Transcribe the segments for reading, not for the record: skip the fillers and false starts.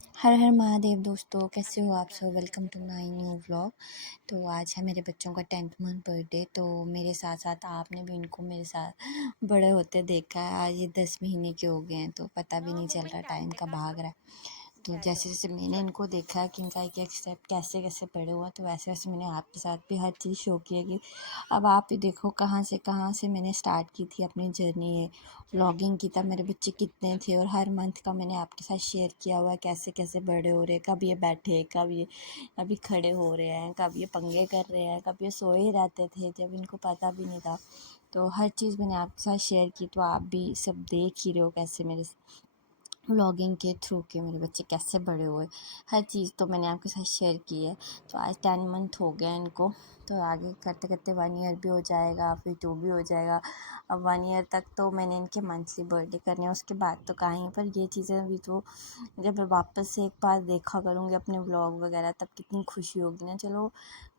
हर हर महादेव दोस्तों, कैसे हो आप सब। Welcome to my new vlog. तो आज है मेरे बच्चों का 10th मंथ बर्थडे। तो मेरे साथ साथ आपने भी इनको मेरे साथ बड़े होते देखा है। आज ये 10 महीने के हो गए हैं, तो पता भी नहीं चल रहा, टाइम का भाग रहा है। तो जैसे जैसे मैंने इनको देखा कि इनका एक एक स्टेप कैसे कैसे बड़े हुआ, तो वैसे वैसे मैंने आपके साथ भी हर चीज़ शो की है कि अब आप भी देखो कहाँ से मैंने स्टार्ट की थी अपनी जर्नी। है व्लॉगिंग की, तब मेरे बच्चे कितने थे, और हर मंथ का मैंने आपके साथ शेयर किया हुआ है कैसे कैसे बड़े हो रहे हैं। कब ये बैठे, कब ये अभी खड़े हो रहे हैं, कब ये पंगे कर रहे हैं, कब ये सोए ही रहते थे जब इनको पता भी नहीं था। तो हर चीज़ मैंने आपके साथ शेयर की, तो आप भी सब देख ही रहे हो कैसे मेरे व्लॉगिंग के थ्रू के मेरे बच्चे कैसे बड़े हुए। हर चीज़ तो मैंने आपके साथ शेयर की है। तो आज 10 मंथ हो गया इनको, तो आगे करते करते 1 ईयर भी हो जाएगा, फिर 2 भी हो जाएगा। अब 1 ईयर तक तो मैंने इनके मंथली बर्थडे करने हैं, उसके बाद तो कहीं पर ये चीज़ें अभी तो जब मैं वापस से एक बार देखा करूँगी अपने व्लॉग वगैरह, तब कितनी खुशी होगी ना। चलो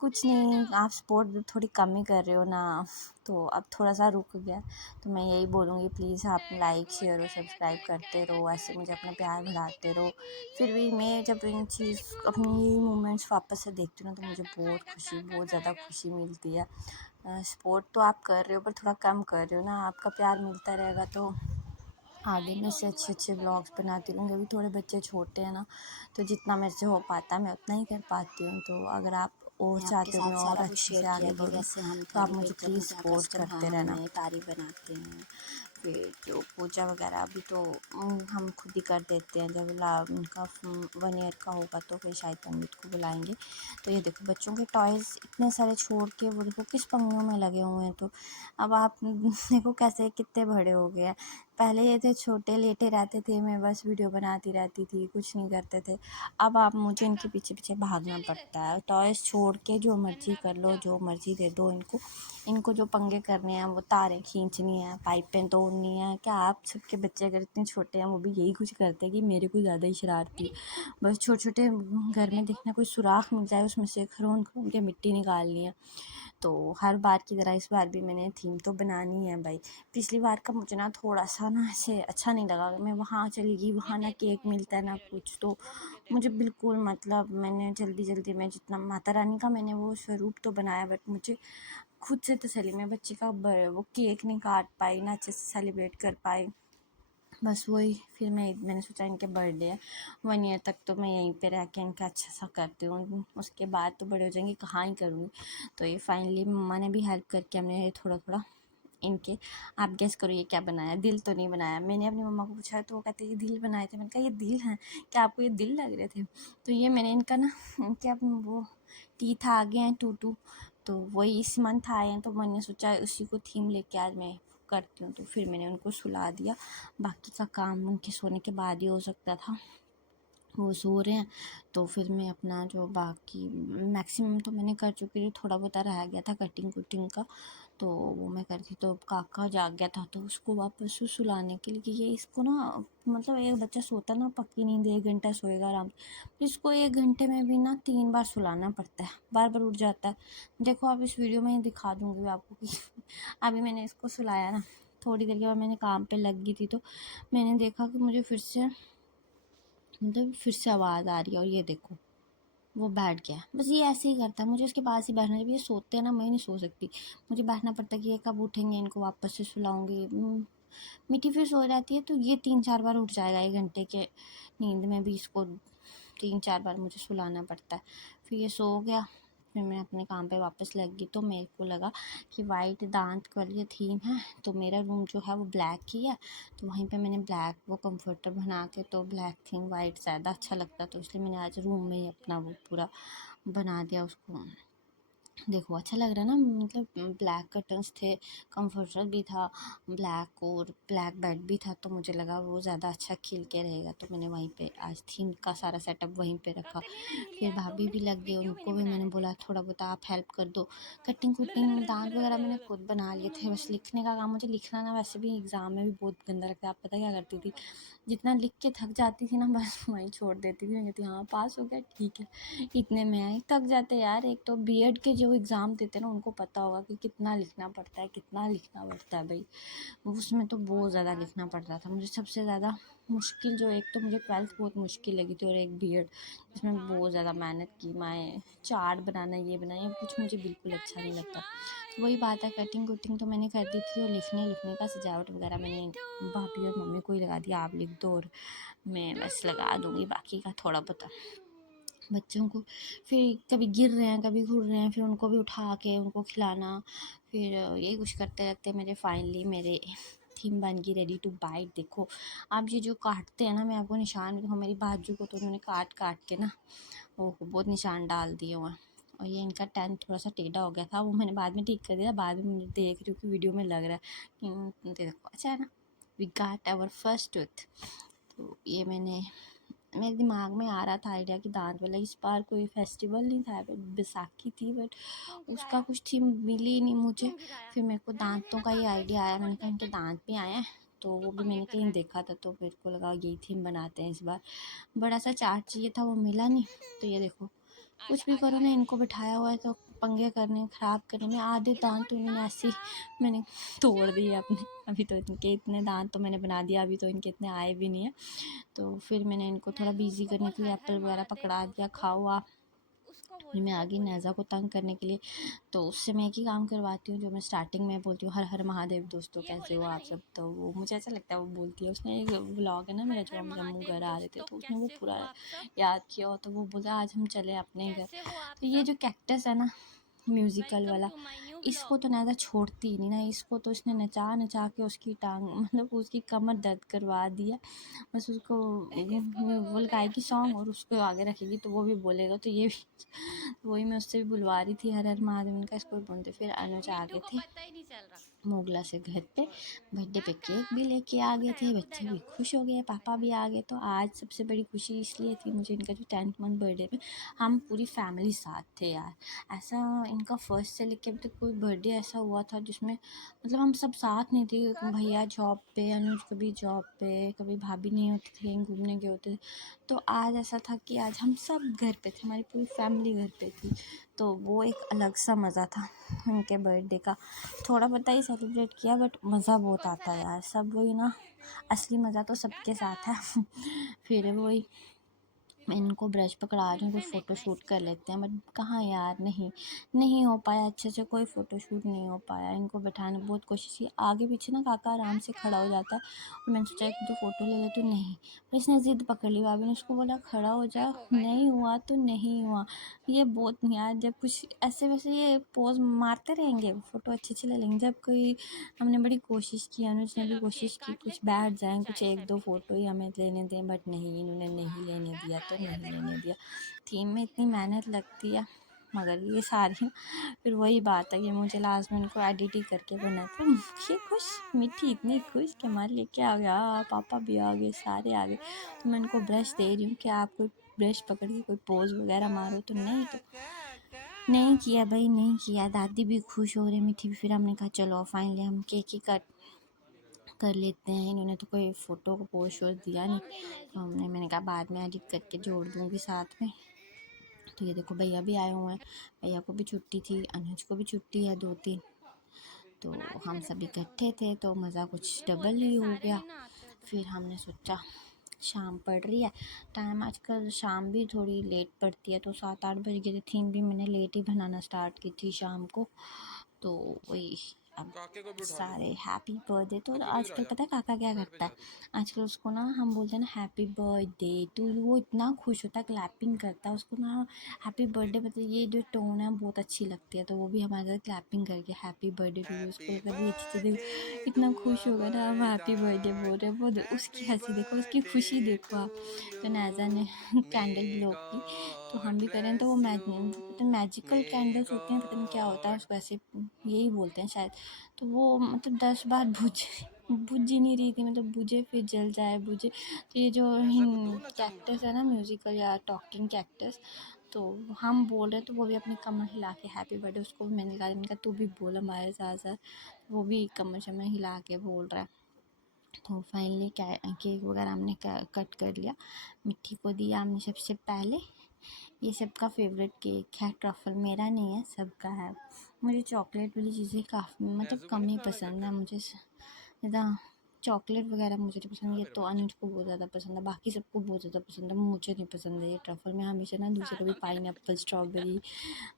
कुछ नहीं, आप सपोर्ट थोड़ी कम ही कर रहे हो ना, तो अब थोड़ा सा रुक गया। तो मैं यही बोलूँगी, प्लीज़ आप लाइक शेयर और सब्सक्राइब करते रहो, ऐसे मुझे अपना प्यार बढ़ाते रहो। फिर भी मैं जब इन चीज़ अपनी मोमेंट्स वापस से देखती हूँ ना, तो मुझे बहुत ज़्यादा खुशी मिलती है। सपोर्ट तो आप कर रहे हो, पर थोड़ा कम कर रहे हो ना। आपका प्यार मिलता रहेगा तो आगे मैं से अच्छे अच्छे ब्लॉग्स बनाती रहूँगी। अभी थोड़े बच्चे छोटे हैं ना, तो जितना मेरे से हो पाता है मैं उतना ही कर पाती हूँ। तो अगर आप और आपके चाहते हो साथ मैं और सारा कुछ अच्छे से शेयर किया आगे कि बढ़ूँ, कैसे हम तो आप थाली मुझे बेचकर प्लीज़ जहाँ सपोर्ट कस्टम हाँ करते रहना। हमें तारी बनाते हैं। फिर जो पूजा वगैरह अभी तो हम खुद ही कर देते हैं। जब उनका 1 ईयर का होगा तो फिर शायद पंडित को बुलाएंगे। तो ये देखो बच्चों के टॉयज़ इतने सारे छोड़ के वो देखो किस पंगों में लगे हुए हैं। तो अब आप देखो कैसे कितने बड़े हो गए हैं। पहले ये थे छोटे लेटे रहते थे, मैं बस वीडियो बनाती रहती थी, कुछ नहीं करते थे। अब आप मुझे इनके पीछे पीछे भागना पड़ता है। टॉयज़ छोड़ के जो मर्ज़ी कर लो, जो मर्ज़ी दे दो इनको। इनको जो पंगे करने हैं, वो तारें खींचनी है, पाइपें तोड़नी है। क्या आप सबके बच्चे अगर इतने छोटे हैं वो भी यही कुछ करते हैं कि मेरे को ज़्यादा ही शरारती। बस छोटे छोटे घर में देखना कोई सुराख मिल जाए, उसमें से खरोंच खरोंच के मिट्टी निकालनी है। तो हर बार की तरह इस बार भी मैंने थीम तो बनानी है भाई। पिछली बार का मुझे ना थोड़ा सा ना ऐसे अच्छा नहीं लगा। मैं वहाँ चली गई, वहाँ ना केक मिलता है ना कुछ, तो मुझे बिल्कुल मतलब मैंने जल्दी जल्दी में जितना माता रानी का मैंने वो स्वरूप तो बनाया, बट मुझे खुद से तसल्ली में बच्चे का वो केक नहीं काट पाई ना, अच्छे से सेलिब्रेट कर पाई। बस वही फिर मैंने सोचा इनके बर्थडे है, 1 ईयर तक तो मैं यहीं पे रह के इनका अच्छा सा करती हूँ, उसके बाद तो बड़े हो जाएंगे, कहाँ ही करूँगी। तो ये फाइनली मम्मा ने भी हेल्प करके हमने ये थोड़ा थोड़ा इनके। आप गेस करो ये क्या बनाया। दिल तो नहीं बनाया। मैंने अपनी मम्मा को पूछा तो वो कहते ये दिल बनाए थे। मैंने कहा ये दिल हैं क्या, आपको ये दिल लग रहे थे। तो ये मैंने इनका ना इनके वो टीथ आ गए हैं टू, तो वही इस मंथ आए हैं, तो मैंने सोचा उसी को थीम लेके आज मैं करती हूँ। तो फिर मैंने उनको सुला दिया। बाकी का काम उनके सोने के बाद ही हो सकता था, वो सो रहे हैं। तो फिर मैं अपना जो बाकी मैक्सिमम तो मैंने कर चुकी थी, थोड़ा बहुत रह गया था कटिंग कुटिंग का, तो वो मैं करती। तो काका जाग गया था, तो उसको वापस से सुलाने के लिए, क्योंकि इसको ना मतलब एक बच्चा सोता ना पक्की नींद 1 घंटा सोएगा आराम से, इसको 1 घंटे में भी ना 3 बार सुलाना पड़ता है, बार बार उठ जाता है। देखो आप इस वीडियो में ही दिखा दूँगी आपको कि अभी मैंने इसको सुलाया ना, थोड़ी देर के बाद मैंने काम पे लग गई थी, तो मैंने देखा कि मुझे फिर से आवाज़ आ रही है, और ये देखो वो बैठ गया। बस ये ऐसे ही करता है, मुझे उसके पास ही बैठना है। जब ये सोते हैं ना, मैं नहीं सो सकती, मुझे बैठना पड़ता है कि ये कब उठेंगे, इनको वापस से सुलाऊंगी। मिट्टी फिर सो जाती है, तो ये 3-4 बार उठ जाएगा 1 घंटे के नींद में भी, इसको 3-4 बार मुझे सुलाना पड़ता है। फिर ये सो गया, फिर मैं अपने काम पे वापस लग गई। तो मेरे को लगा कि वाइट दांत वाली थीम है, तो मेरा रूम जो है वो ब्लैक ही है, तो वहीं पे मैंने ब्लैक वो कंफर्टर बना के, तो ब्लैक थीम वाइट ज़्यादा अच्छा लगता, तो इसलिए मैंने आज रूम में ही अपना वो पूरा बना दिया उसको। देखो अच्छा लग रहा है ना, मतलब ब्लैक कर्टन्स थे, कंफर्टर भी था ब्लैक, और ब्लैक बेड भी था, तो मुझे लगा वो ज़्यादा अच्छा खिल के रहेगा, तो मैंने वहीं पे आज थीम का सारा सेटअप वहीं पे रखा। फिर भाभी भी लग गई, उनको भी मैंने बोला थोड़ा बहुत आप हेल्प कर दो। कटिंग कुटिंग दांत वगैरह मैंने खुद बना लिए थे, बस लिखने का काम, मुझे लिखना ना वैसे भी एग्ज़ाम में भी बहुत गंदा लगता है। आप पता क्या करती थी, जितना लिख के थक जाती थी ना, बस वहीं छोड़ देती थी। मैं कहती हाँ पास हो गया ठीक है, इतने में आई। थक जाते यार, एक तो बीएड के जो जो एग्ज़ाम देते हैं ना उनको पता होगा कि कितना लिखना पड़ता है, कितना लिखना पड़ता है भाई। उसमें तो बहुत ज़्यादा लिखना पड़ता था। मुझे सबसे ज़्यादा मुश्किल जो, एक तो मुझे 12th बहुत मुश्किल लगी थी और एक बीएड जिसमें बहुत ज़्यादा मेहनत की। मैं चार्ट बनाना, ये बनाना, ये कुछ मुझे बिल्कुल अच्छा नहीं लगता। तो वही बात है, कटिंग कुटिंग तो मैंने कर दी थी और लिखने का सजावट वगैरह मैंने भाभी और मम्मी को ही लगा दिया, आप लिख दो और मैं बस लगा दूँगी बाकी का थोड़ा बहुत बच्चों को। फिर कभी गिर रहे हैं, कभी घुर रहे हैं, फिर उनको भी उठा के उनको खिलाना, फिर यही कुछ करते रहते मेरे फाइनली मेरे थीम बन गई रेडी टू बाइट। देखो आप ये जो काटते हैं ना, मैं आपको निशान दिखाऊँ, मेरी बाजू को तो उन्होंने काट काट के ना वो बहुत निशान डाल दिए हुए हैं। और ये इनका टेंथ थोड़ा सा टेढ़ा हो गया था, वो मैंने बाद में ठीक कर दिया। बाद में मुझे देख रही हूँ कि वीडियो में लग रहा है कि देखो अच्छा है ना, we got our first tooth. तो ये मेरे दिमाग में आ रहा था आइडिया कि दांत वाला, इस बार कोई फेस्टिवल नहीं था बट बैसाखी थी, बट उसका कुछ थीम मिली ही नहीं मुझे। फिर मेरे को दांतों का ही आइडिया आया, मैंने कहा इनके दांत भी आए हैं, तो वो भी मैंने कहीं देखा था, तो मेरे को लगा यही थीम बनाते हैं इस बार। बड़ा सा चार्ट चाहिए था, वो मिला नहीं। तो ये देखो कुछ भी करो ना, इनको बिठाया हुआ है तो पंगे करने, ख़राब करने में। आधे दांत तो इन्होंने ऐसे ही मैंने तोड़ दिए अपने। अभी तो इनके इतने दांत तो मैंने बना दिया, अभी तो इनके इतने आए भी नहीं है। तो फिर मैंने इनको थोड़ा बिजी करने के लिए एप्पल वगैरह पकड़ा दिया, खाओ आप। फिर मैं आ गई नेज़ा को तंग करने के लिए। तो उससे मैं एक ही काम करवाती हूँ जो मैं स्टार्टिंग में बोलती हूँ, हर हर महादेव दोस्तों कैसे हो आप सब। तो वो मुझे ऐसा लगता है वो बोलती है। उसने एक व्लॉग है ना मेरा, जो हम जम्मू घर आ रहे थे, तो उसने वो पूरा याद किया हो, तो वो बोला आज हम चले अपने घर। तो ये जो कैक्टस है ना म्यूज़िकल वाला, इसको तो नाज़ा छोड़ती ही नहीं ना। इसको तो इसने नचा नचा के उसकी टांग मतलब उसकी कमर दर्द करवा दिया। बस उसको वो लगाएगी सॉन्ग और उसको आगे रखेगी तो वो भी बोलेगा। तो ये भी वही मैं उससे भी बुलवा रही थी, हर हर महादेव का इसको भी बोलते। फिर अनुज आ गए थे मोगला से घर पे, बर्थडे पे केक भी लेके आ गए थे, बच्चे भी खुश हो गए, पापा भी आ गए। तो आज सबसे बड़ी खुशी इसलिए थी मुझे, इनका जो 10th मंथ बर्थडे पे हम पूरी फैमिली साथ थे यार। ऐसा इनका फर्स्ट से लेके अभी तक कोई बर्थडे ऐसा हुआ था जिसमें मतलब हम सब साथ नहीं थे। भैया जॉब पे, अनुज कभी जॉब पे, कभी भाभी नहीं होती थी, कहीं घूमने गए होते थे। तो आज ऐसा था कि आज हम सब घर पे थे, हमारी पूरी फैमिली घर पे थी। तो वो एक अलग सा मज़ा था उनके बर्थडे का। थोड़ा बहुत ही सेलिब्रेट किया बट मज़ा बहुत आता है यार, सब वही ना, असली मज़ा तो सबके साथ है। फिर वही मैं इनको ब्रश पकड़ा रही हूँ, कुछ फ़ोटो शूट कर लेते हैं, बट कहाँ यार, नहीं हो पाया अच्छे से, कोई फ़ोटो शूट नहीं हो पाया। इनको बैठाने बहुत कोशिश की, आगे पीछे ना काका आराम से खड़ा हो जाता है और मैंने सोचा एक दो फ़ोटो ले ले, तो नहीं, पर इसने ज़िद पकड़ ली। भाभी ने उसको बोला खड़ा हो जा, नहीं हुआ तो नहीं हुआ। ये बहुत यार, जब कुछ ऐसे वैसे ये पोज मारते रहेंगे, फ़ोटो अच्छे ले लेंगे। जब कोई, हमने बड़ी कोशिश की, अनुज ने भी कोशिश की कुछ बैठ जाएँ, कुछ एक दो फ़ोटो ही हमें लेने दें, बट नहीं, इन्होंने नहीं लेने दिया तो नहीं लेने दिया। थीम में इतनी मेहनत लगती है, मगर ये सारी फिर वही बात है कि मुझे लास्ट में उनको एडिट ही करके बनाते। ये खुश, मिट्टी इतनी खुश कि हमारे लिए क्या आ गया, पापा भी आ गए, सारे आ गए। तो मैं उनको ब्रश दे रही हूँ कि आप कोई ब्रश पकड़ के कोई पोज वगैरह मारो, तो नहीं किया भाई, नहीं किया। दादी भी खुश हो रही, मिट्टी भी। फिर हमने कहा चलो फाइनली हम केक ही कट कर लेते हैं। इन्होंने तो कोई फ़ोटो को पोस्ट वोस्ट दिया नहीं, तो मैंने कहा बाद में एडिट करके जोड़ दूँगी साथ में। तो ये देखो भैया भी आए हुए हैं, भैया को भी छुट्टी थी, अनुज को भी छुट्टी है 2-3, तो हम सब इकट्ठे थे, तो मज़ा कुछ डबल ही हो गया। फिर हमने सोचा शाम पड़ रही है, टाइम आजकल शाम भी थोड़ी लेट पड़ती है, तो 7-8 बज गए थे। थीम भी मैंने लेट ही बनाना स्टार्ट की थी शाम को। तो वही अब सारे हैप्पी बर्थडे। तो आजकल पता है काका क्या करता है, आजकल उसको ना हम बोलते हैं ना हैप्पी बर्थडे, तो वो इतना खुश होता है, क्लैपिंग करता है। उसको ना हैप्पी बर्थडे मतलब ये जो टोन है बहुत अच्छी लगती है, तो वो भी हमारे साथ क्लैपिंग करके हैप्पी बर्थडे टू यू, उसको लगता है अच्छी से देखो इतना खुश होगा ना, हम हैप्पी बर्थडे बोल रहे हैं। वो उसकी हंसी देखो, उसकी खुशी देखो आप। तो नाज़ा ने कैंडल ब्लो की, तो हम भी करें। तो वो पता मैजिकल कैंडल्स होती हैं, पता नहीं क्या होता है उसको, ऐसे यही बोलते हैं शायद। तो वो मतलब 10 बार बुझ ही नहीं रही थी, मतलब बुझे फिर जल जाए, बुझे। तो ये जो कैक्टस है ना म्यूज़िकल या टॉकिंग कैक्टस, तो हम बोल रहे हैं तो वो भी अपनी कमर हिला के हैप्पी बर्थडे, उसको भी मैंने कहा तू भी बोल हमारे साथ साथ। वो भी कमर शमर हिला के बोल रहा है। तो फाइनली केक वगैरह हमने कट कर लिया, मिट्टी को दिया हमने सबसे पहले, ये सबका फेवरेट केक है ट्रफल, मेरा नहीं है, सबका है। मुझे चॉकलेट वाली चीज़ें काफ़ी मतलब कम ही पसंद है। मुझे ज़्यादा चॉकलेट वगैरह मुझे नहीं पसंद। ये तो अनुज को बहुत ज़्यादा पसंद है, बाकी सबको बहुत ज़्यादा पसंद है, मुझे नहीं पसंद है ये ट्रफल। मैं हमेशा ना दूसरे कभी पाइनएप्पल, स्ट्रॉबेरी,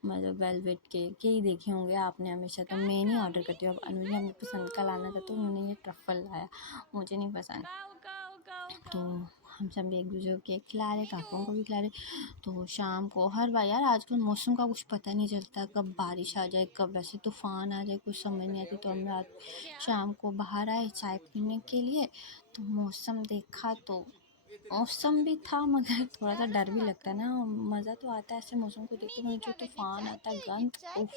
मतलब वेलवेट केक यही देखे होंगे आपने हमेशा, तो मैं नहीं ऑर्डर करती हूँ। अब अनुज ने अपनी पसंद का लाना था तो उन्होंने ये ट्रफल लाया, मुझे नहीं पसंद। तो हम सब एक दूसरे को केक खिला रहे, काकों को भी खिला रहे। तो शाम को हर बार यार आजकल मौसम का कुछ पता नहीं चलता, कब बारिश आ जाए, कब वैसे तूफान आ जाए, कुछ समझ नहीं आती। तो हम रात शाम को बाहर आए चाय पीने के लिए, तो मौसम देखा तो मौसम भी था मगर थोड़ा सा डर भी लगता है ना। मज़ा तो आता है ऐसे मौसम को देख के, मगर जो तूफान आता है गंद, उफ,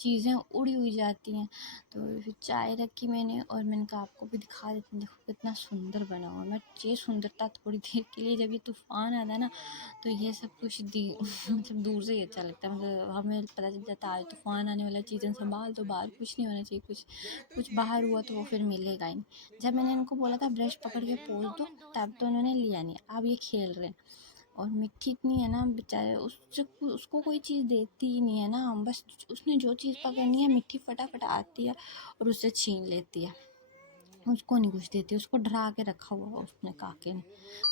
चीज़ें उड़ी हुई जाती हैं। तो फिर चाय रखी मैंने और मैंने कहा आपको भी दिखा देती हूँ, देखो कितना सुंदर बना हुआ। मैं ये सुंदरता थोड़ी देर के लिए, जब ये तूफान आता है ना तो ये सब कुछ मतलब दूर से ही अच्छा लगता है। मतलब हमें पता चल जाता है आज तूफान आने वाला, चीज़ें संभाल तो, बाहर कुछ नहीं होना चाहिए, कुछ बाहर हुआ तो वो फिर मिलेगा ही नहीं। जब मैंने इनको बोला था ब्रश पकड़ के पोंछ दो, तब तो उन्होंने लिया नहीं। अब ये खेल रहे हैं और मिट्टी इतनी है ना बेचारे, उसको कोई चीज़ देती ही नहीं है ना। बस उसने जो चीज़ पकड़नी है मिट्टी फटाफट आती है और उससे छीन लेती है, उसको नहीं कुछ देती। उसको डरा के रखा हुआ उसने, काके ने,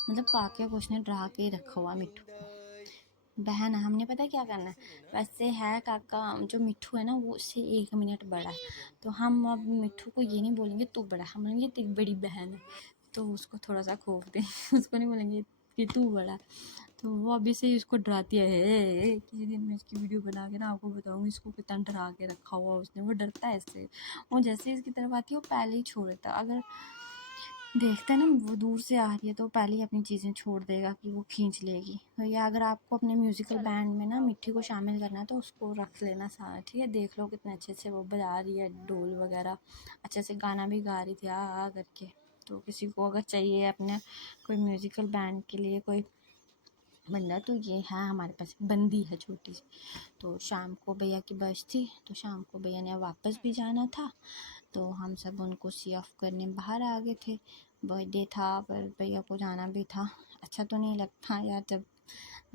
मतलब काके को उसने डरा के ही रखा हुआ मिट्टू को। बहन है, हमने पता क्या करना है, वैसे है काका जो मिट्ठू है ना वो उससे 1 मिनट बड़ा है, तो हम अब मिट्ठू को ये नहीं बोलेंगे तू बड़ा, हम बोलेंगे तेरी बड़ी बहन है, तो उसको थोड़ा सा खौफ देंगे उसको नहीं बोलेंगे कि तू बड़ा। तो वो अभी से ही उसको डराती है। किसी दिन मैं इसकी वीडियो बना के ना आपको बताऊंगी इसको कितना डरा के रखा हुआ उसने। वो डरता है इससे, वो जैसे इसकी तरफ आती है वो पहले ही छोड़ देता। अगर देखता है ना वो दूर से आ रही है तो पहले ही अपनी चीज़ें छोड़ देगा कि वो खींच लेगी। तो या अगर आपको अपने म्यूज़िकल बैंड में ना मिट्टी को शामिल करना है तो उसको रख लेना साथ, ठीक है। देख लो कितने अच्छे से वो बजा रही है ढोल वगैरह, अच्छे से गाना भी गा रही थी आ करके। तो किसी को अगर चाहिए अपने कोई म्यूज़िकल बैंड के लिए कोई बंदा, तो ये है हमारे पास, बंदी है छोटी सी। तो शाम को भैया की बस थी, तो शाम को भैया ने वापस भी जाना था, तो हम सब उनको सी ऑफ करने बाहर आ गए थे। बर्थडे था पर भैया को जाना भी था। अच्छा तो नहीं लगता यार जब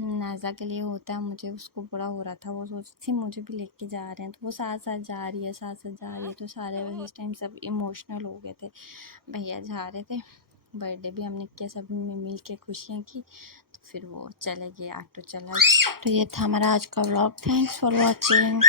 नाज़ा के लिए होता है, मुझे उसको बड़ा हो रहा था। वो सोचती थी मुझे भी लेके जा रहे हैं, तो वो साथ साथ जा रही है, साथ साथ जा रही है, तो सारे उस टाइम सब इमोशनल हो गए थे। भैया जा रहे थे, बर्थडे भी हमने किया, सब में मिल के खुशियाँ की, तो फिर वो चले गए, ऑटो चला। तो ये था हमारा आज का व्लॉग। Thanks for watching.